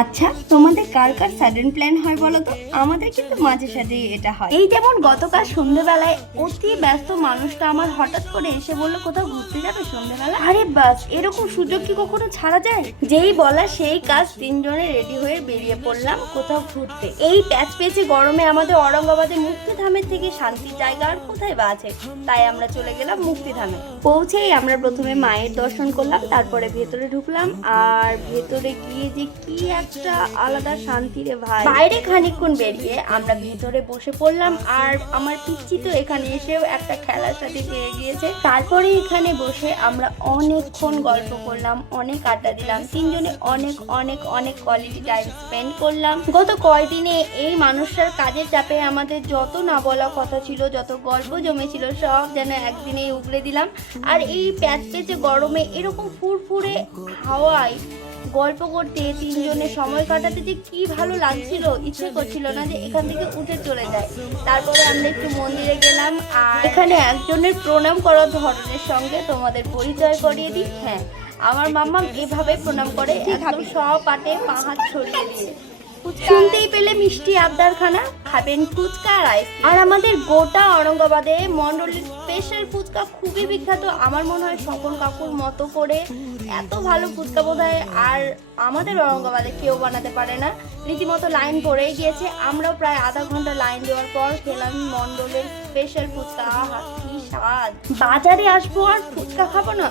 আচ্ছা, তোমাদের কার কার sudden plan হয় বলো তো? আমাদের কিন্তু মাঝে সাঝেই এটা হয়। এই যেমন গতকাল সন্ধ্যেবেলায় অতি ব্যস্ত মানুষটা আমার হঠাৎ করে এসে বললো কোথাও ঘুরতে যাবে সন্ধ্যেবেলা। আরে বাস, এরকম সুযোগ কি কখনো ছাড়া যায়? যেই বলা সেই কাজ, তিনজনে রেডি হয়ে বেরিয়ে পড়লাম কোথাও ঘুরতে। এই প্যাচ পেঁচে গরমে আমাদের ঔরঙ্গাবাদে মুক্তিধামের থেকে শান্তির জায়গা আর কোথায় বা আছে, তাই আমরা চলে গেলাম মুক্তিধামে। পৌঁছেই আমরা প্রথমে মায়ের দর্শন করলাম, তারপরে ভেতরে ঢুকলাম। আর ভেতরে গিয়ে যে কি একটা আলাদা শান্তি রে ভাই। বাইরে খানিকক্ষণ বেরিয়ে আমরা ভেতরে বসে পড়লাম, আর আমার পিচ্চি তো এখানে এসেও একটা খেলার সাথে পেয়ে গিয়েছে। তারপরে এখানে বসে আমরা অনেকক্ষণ গল্প করলাম, অনেক আড্ডা দিলাম, তিনজনে অনেক অনেক অনেক কোয়ালিটি টাইম স্পেন্ড করলাম। গত কয়দিনে এই মানুষটার কাজের চাপে আমাদের যত না বলা কথা ছিল, যত গল্প জমেছিল, সব যেন একদিনেই উগড়ে দিলাম। আর এই প্যাচ পেঁচে গরমে এরকম ফুরফুরে হাওয়ায় গল্প করতে, তিনজনে সময় কাটাতে যে কি ভালো লাগছিল, ইচ্ছে করছিল না যে এখান থেকে উঠে চলে যায়। তারপরে আমরা একটু মন্দিরে গেলাম, আর এখানে একজনের প্রণাম করার ধরনের সঙ্গে তোমাদের পরিচয় করিয়ে দিই। হ্যাঁ, আমার মাম্মা এভাবে প্রণাম করে, একদম সব পাটে পা হাত ছড়িয়ে দিয়ে। শুনতেই পেলে মিষ্টি আবদারখানা, খাবেন ফুচকা আর আইস। আর আমাদের গোটা ঔরঙ্গাবাদে মন্ডলের স্পেশাল ফুচকা খুবই বিখ্যাত। আমার মনে হয় স্বপন কাকুর মতো করে এত ভালো ফুচকা বোধহয় আর আমাদের ঔরঙ্গাবাদে কেউ বানাতে পারে না। রীতিমতো লাইন পড়েই গিয়েছে। আমরাও প্রায় আধা ঘন্টা লাইন দেওয়ার পর খেলাম মন্ডলের স্পেশাল ফুচকা। আহা কি স্বাদ! বাজারে আসবো আর ফুচকা খাবো না,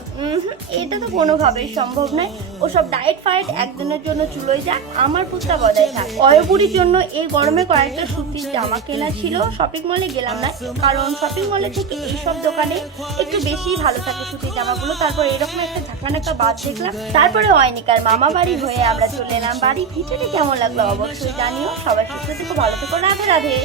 এটা তো কোনোভাবেই সম্ভব নয়। ওসব ডায়েট ফায়েট একদিনের জন্য চুলোয় যাক, আমার ফুচকা বজায় থাক। অয়পুরীর জন্য এই গরমে কয়েকটা সুতির জামা কেনা ছিল। শপিং মলে গেলাম না, কারণ শপিং মলে থেকে এইসব দোকানে একটু বেশি ভালো থাকে সুতির জামাগুলো। তারপর এরকম একটা ঝাঁকানাকা বাদ দেখলাম। তারপরে অয়নিকার মামা বাড়ি হয়ে আমরা চলে এলাম বাড়ি। ভিডিওটি কেমন লাগলো অবশ্যই জানিও। সবাই সুস্থ থেকো, ভালো থেকো, রাধে রাধে।